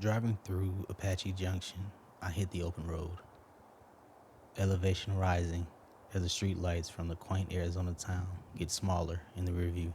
Driving through Apache Junction, I hit the open road, elevation rising as the street lights from the quaint Arizona town get smaller in the rearview.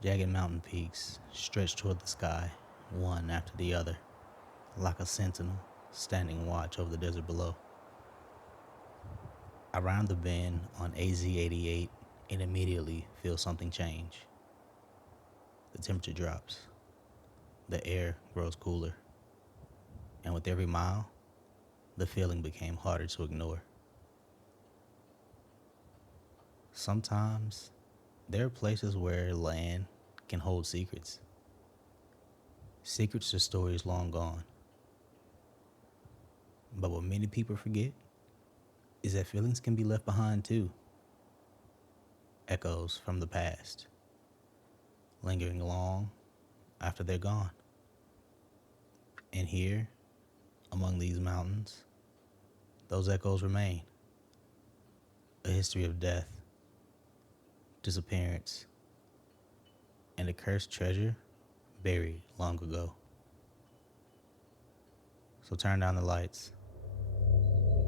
Jagged mountain peaks stretch toward the sky, one after the other, like a sentinel standing watch over the desert below. I round the bend on AZ-88 and immediately feel something change. The temperature drops. The air grows cooler. And with every mile, the feeling became harder to ignore. Sometimes, there are places where land can hold secrets. Secrets to stories long gone. But what many people forget is that feelings can be left behind too. Echoes from the past, lingering long after they're gone. And here, among these mountains, those echoes remain. A history of death, disappearance, and a cursed treasure buried long ago. So turn down the lights,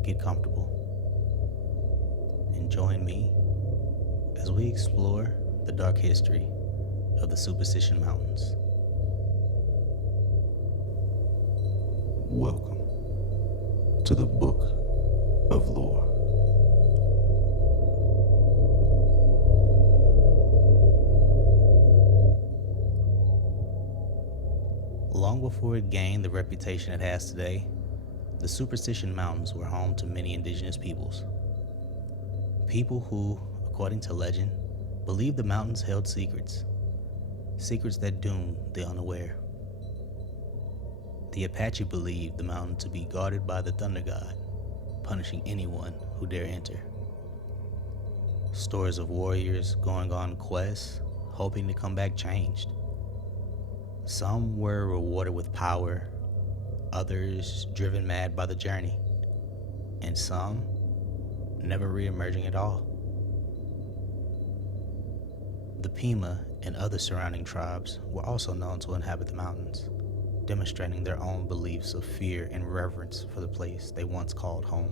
get comfortable, and join me as we explore the dark history of the Superstition Mountains. Welcome to the Book of Lore. Long before it gained the reputation it has today, the Superstition Mountains were home to many indigenous peoples. People who, according to legend, believed the mountains held secrets. Secrets that doomed the unaware. The Apache believed the mountain to be guarded by the thunder god, punishing anyone who dare enter. Stories of warriors going on quests, hoping to come back changed. Some were rewarded with power, others driven mad by the journey, and some never re-emerging at all. The Pima and other surrounding tribes were also known to inhabit the mountains, demonstrating their own beliefs of fear and reverence for the place they once called home.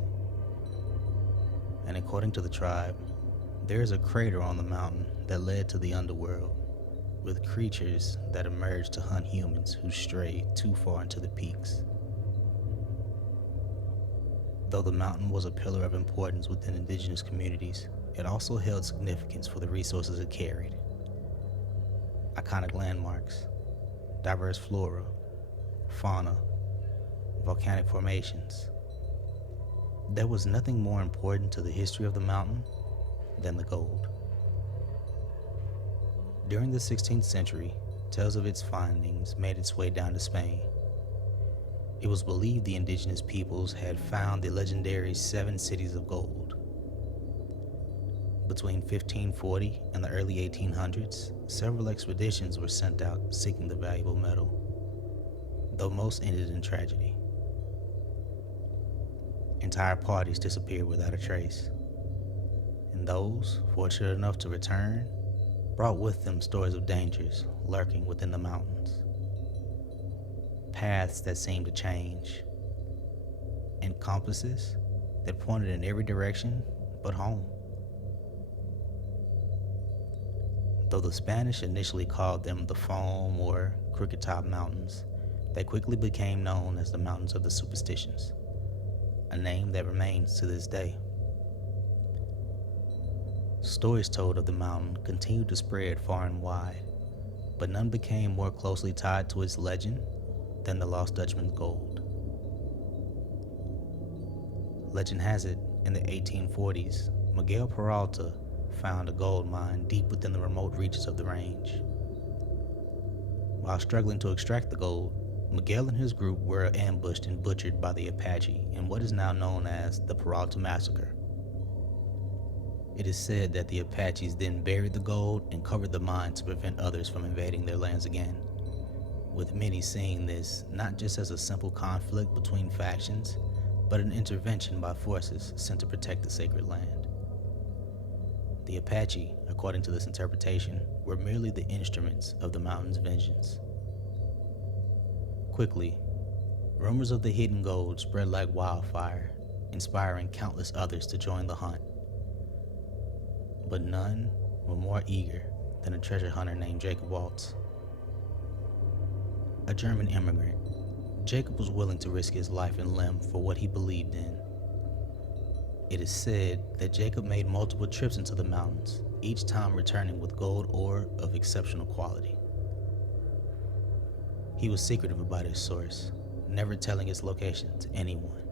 And according to the tribe, there is a crater on the mountain that led to the underworld, with creatures that emerged to hunt humans who strayed too far into the peaks. Though the mountain was a pillar of importance within indigenous communities, it also held significance for the resources it carried. Iconic landmarks, diverse flora, fauna, volcanic formations. There was nothing more important to the history of the mountain than the gold. During the 16th century, tales of its findings made its way down to Spain. It was believed the indigenous peoples had found the legendary 7 cities of gold. Between 1540 and the early 1800s, several expeditions were sent out seeking the valuable metal, though most ended in tragedy. Entire parties disappeared without a trace, and those fortunate enough to return brought with them stories of dangers lurking within the mountains. Paths that seemed to change, and compasses that pointed in every direction but home. Though the Spanish initially called them the Foam or Crooked Top Mountains, they quickly became known as the Mountains of the Superstitions, a name that remains to this day. Stories told of the mountain continued to spread far and wide, but none became more closely tied to its legend than the Lost Dutchman's gold. Legend has it, in the 1840s, Miguel Peralta found a gold mine deep within the remote reaches of the range. While struggling to extract the gold, Miguel and his group were ambushed and butchered by the Apache in what is now known as the Peralta Massacre. It is said that the Apaches then buried the gold and covered the mine to prevent others from invading their lands again, with many seeing this not just as a simple conflict between factions, but an intervention by forces sent to protect the sacred land. The Apache, according to this interpretation, were merely the instruments of the mountain's vengeance. Quickly, rumors of the hidden gold spread like wildfire, inspiring countless others to join the hunt. But none were more eager than a treasure hunter named Jacob Waltz. A German immigrant, Jacob was willing to risk his life and limb for what he believed in. It is said that Jacob made multiple trips into the mountains, each time returning with gold ore of exceptional quality. He was secretive about his source, never telling its location to anyone.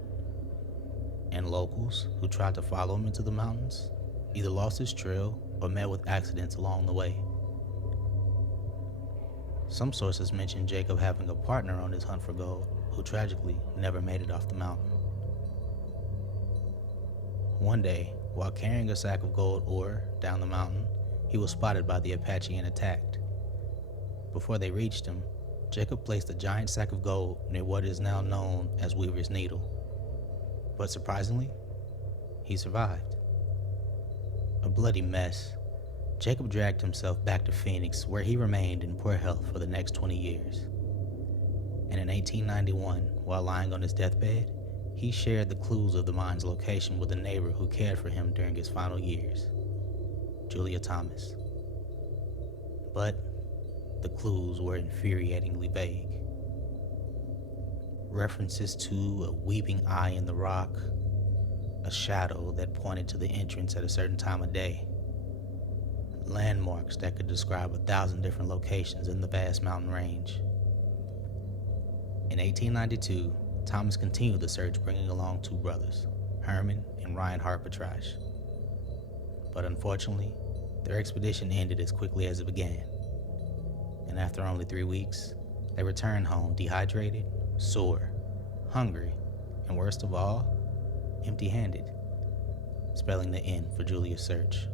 And locals who tried to follow him into the mountains either lost his trail or met with accidents along the way. Some sources mention Jacob having a partner on his hunt for gold who tragically never made it off the mountain. One day, while carrying a sack of gold ore down the mountain, he was spotted by the Apache and attacked. Before they reached him, Jacob placed a giant sack of gold near what is now known as Weaver's Needle. But surprisingly, he survived. A bloody mess, Jacob dragged himself back to Phoenix, where he remained in poor health for the next 20 years. And in 1891, while lying on his deathbed, he shared the clues of the mine's location with a neighbor who cared for him during his final years, Julia Thomas. But the clues were infuriatingly vague. References to a weeping eye in the rock, a shadow that pointed to the entrance at a certain time of day, landmarks that could describe 1,000 different locations in the vast mountain range. In 1892, Thomas continued the search, bringing along two brothers, Herman and Ryan Harpatrash. But unfortunately, their expedition ended as quickly as it began. And after only 3 weeks, they returned home dehydrated, sore, hungry, and worst of all, empty-handed, spelling the end for Julia's search.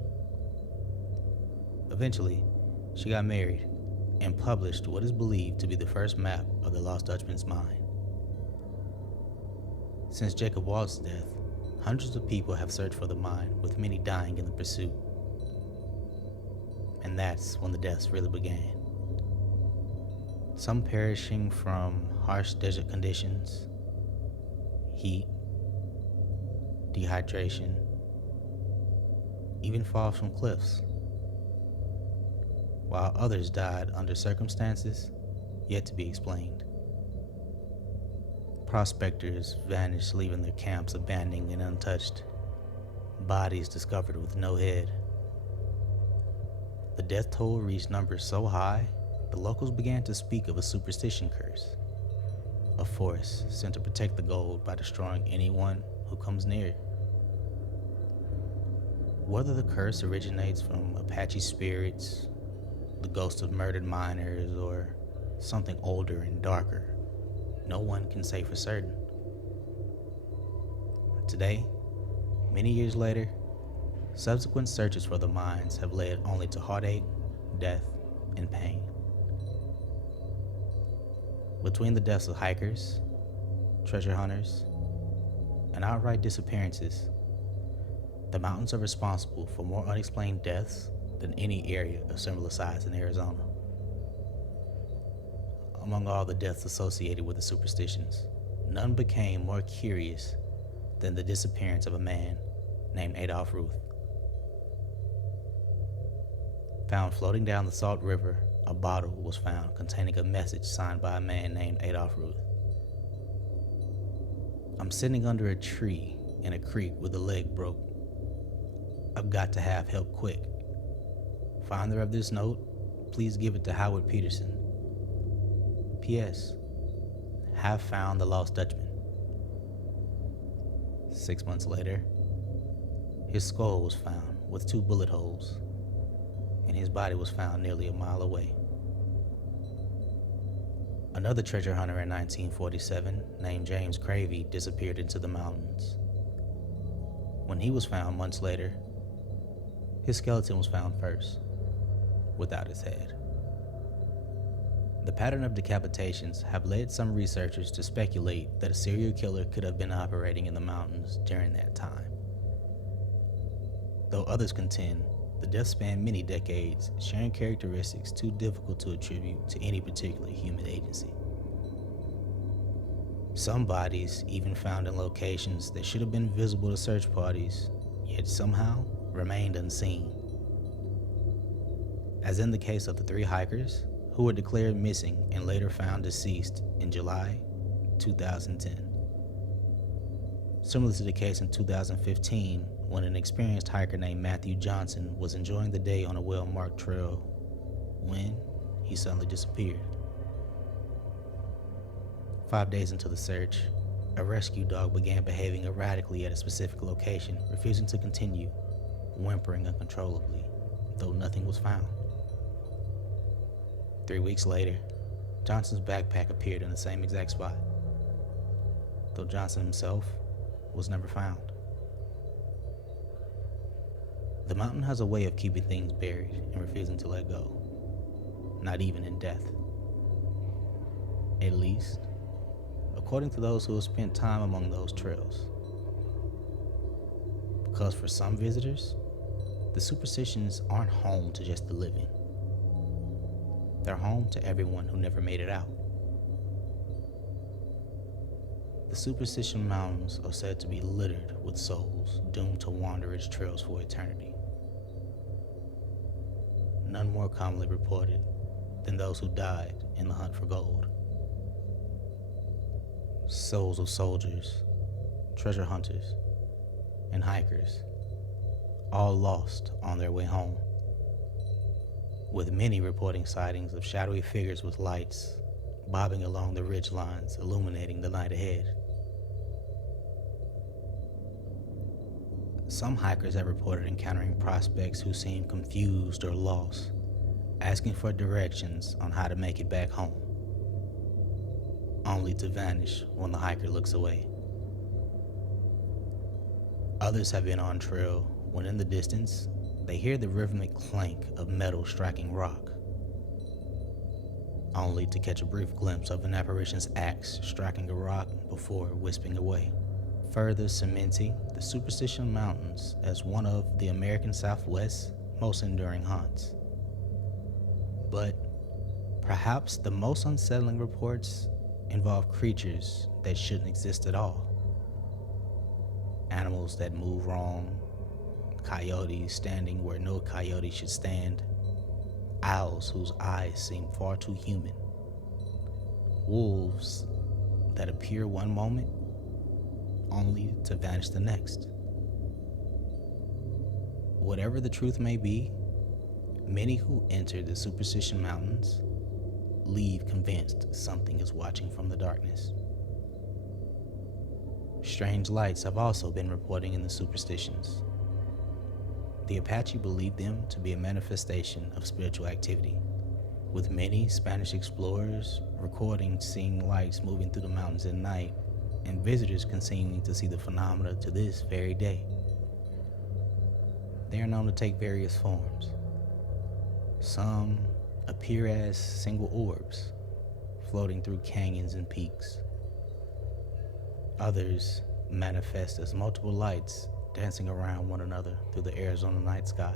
Eventually, she got married and published what is believed to be the first map of the Lost Dutchman Mine. Since Jacob Waltz's death, hundreds of people have searched for the mine, with many dying in the pursuit. And that's when the deaths really began. Some perishing from harsh desert conditions, heat, dehydration, even falls from cliffs, while others died under circumstances yet to be explained. Prospectors vanished, leaving their camps abandoned and untouched, bodies discovered with no head. The death toll reached numbers so high, the locals began to speak of a superstition curse, a force sent to protect the gold by destroying anyone who comes near it. Whether the curse originates from Apache spirits, the ghosts of murdered miners, or something older and darker, no one can say for certain. Today, many years later, subsequent searches for the mines have led only to heartache, death, and pain. Between the deaths of hikers, treasure hunters, and outright disappearances, the mountains are responsible for more unexplained deaths than any area of similar size in Arizona. Among all the deaths associated with the superstitions, none became more curious than the disappearance of a man named Adolph Ruth. Found floating down the Salt River, a bottle was found containing a message signed by a man named Adolph Ruth. "I'm sitting under a tree in a creek with a leg broke. I've got to have help quick. Finder of this note, please give it to Howard Peterson. P.S. Have found the Lost Dutchman." 6 months later, his skull was found with 2 bullet holes, and his body was found nearly a mile away. Another treasure hunter in 1947 named James Cravey disappeared into the mountains. When he was found months later, his skeleton was found first, without his head. The pattern of decapitations have led some researchers to speculate that a serial killer could have been operating in the mountains during that time. Though others contend the deaths span many decades, sharing characteristics too difficult to attribute to any particular human agency. Some bodies even found in locations that should have been visible to search parties, yet somehow remained unseen. As in the case of the 3 hikers who were declared missing and later found deceased in July 2010. Similar to the case in 2015 when an experienced hiker named Matthew Johnson was enjoying the day on a well-marked trail when he suddenly disappeared. 5 days into the search, a rescue dog began behaving erratically at a specific location, refusing to continue, whimpering uncontrollably, though nothing was found. 3 weeks later, Johnson's backpack appeared in the same exact spot, though Johnson himself was never found. The mountain has a way of keeping things buried and refusing to let go, not even in death. At least, according to those who have spent time among those trails. Because for some visitors, the superstitions aren't home to just the living. They're home to everyone who never made it out. The Superstition Mountains are said to be littered with souls doomed to wander its trails for eternity. None more commonly reported than those who died in the hunt for gold. Souls of soldiers, treasure hunters, and hikers, all lost on their way home, with many reporting sightings of shadowy figures with lights bobbing along the ridge lines, illuminating the night ahead. Some hikers have reported encountering prospects who seem confused or lost, asking for directions on how to make it back home, only to vanish when the hiker looks away. Others have been on trail when in the distance, they hear the rhythmic clank of metal striking rock, only to catch a brief glimpse of an apparition's axe striking a rock before wisping away, further cementing the Superstition Mountains as one of the American Southwest's most enduring haunts. But perhaps the most unsettling reports involve creatures that shouldn't exist at all. Animals that move wrong, coyotes standing where no coyote should stand, owls whose eyes seem far too human, wolves that appear one moment only to vanish the next. Whatever the truth may be, many who enter the Superstition Mountains leave convinced something is watching from the darkness. Strange lights have also been reporting in the Superstitions. The Apache believed them to be a manifestation of spiritual activity, with many Spanish explorers recording seeing lights moving through the mountains at night, and visitors continuing to see the phenomena to this very day. They are known to take various forms. Some appear as single orbs, floating through canyons and peaks. Others manifest as multiple lights dancing around one another through the Arizona night sky,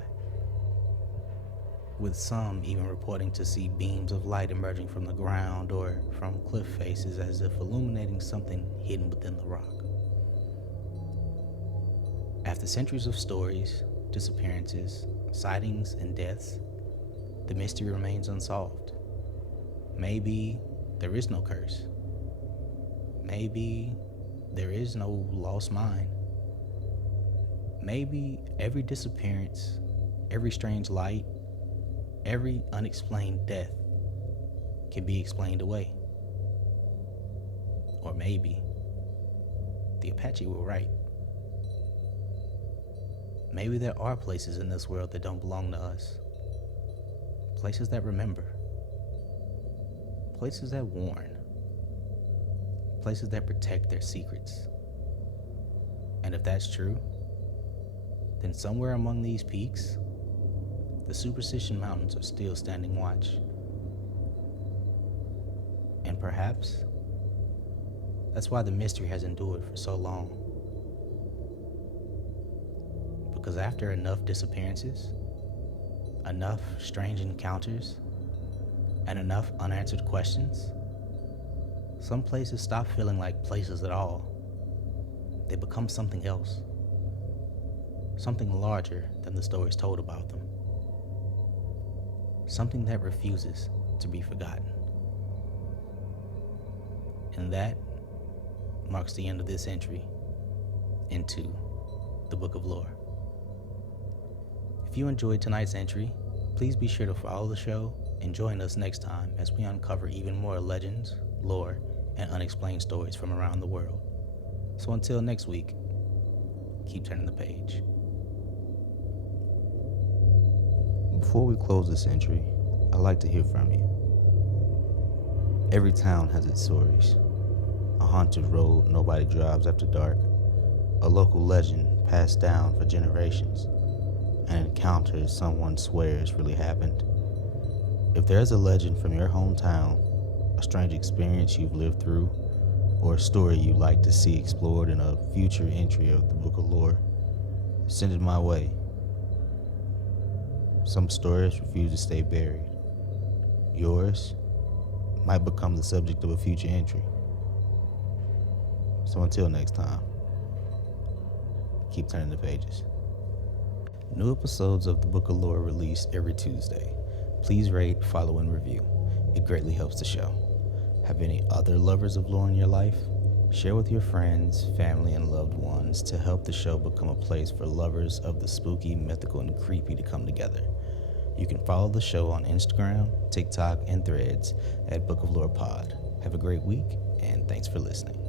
with some even reporting to see beams of light emerging from the ground or from cliff faces as if illuminating something hidden within the rock. After centuries of stories, disappearances, sightings, and deaths, the mystery remains unsolved. Maybe there is no curse. Maybe there is no lost mine. Maybe every disappearance, every strange light, every unexplained death can be explained away. Or maybe the Apache were right. Maybe there are places in this world that don't belong to us. Places that remember. Places that warn. Places that protect their secrets. And if that's true, then somewhere among these peaks, the Superstition Mountains are still standing watch. And perhaps that's why the mystery has endured for so long. Because after enough disappearances, enough strange encounters, and enough unanswered questions, Some places stop feeling like places at all. They become something else, something larger than the stories told about them, something that refuses to be forgotten. And that marks the end of this entry into the Book of Lore. If you enjoyed tonight's entry, please be sure to follow the show and join us next time as we uncover even more legends, lore, and unexplained stories from around the world. So until next week, keep turning the page. Before we close this entry, I'd like to hear from you. Every town has its stories. A haunted road nobody drives after dark, a local legend passed down for generations, an encounter someone swears really happened. If there's a legend from your hometown, a strange experience you've lived through, or a story you'd like to see explored in a future entry of the Book of Lore, send it my way. Some stories refuse to stay buried. Yours might become the subject of a future entry. So until next time, keep turning the pages. New episodes of the Book of Lore released every Tuesday. Please rate, follow, and review. It greatly helps the show. Have any other lovers of lore in your life? Share with your friends, family, and loved ones to help the show become a place for lovers of the spooky, mythical, and creepy to come together. You can follow the show on Instagram, TikTok, and Threads at Book of Lore Pod. Have a great week, and thanks for listening.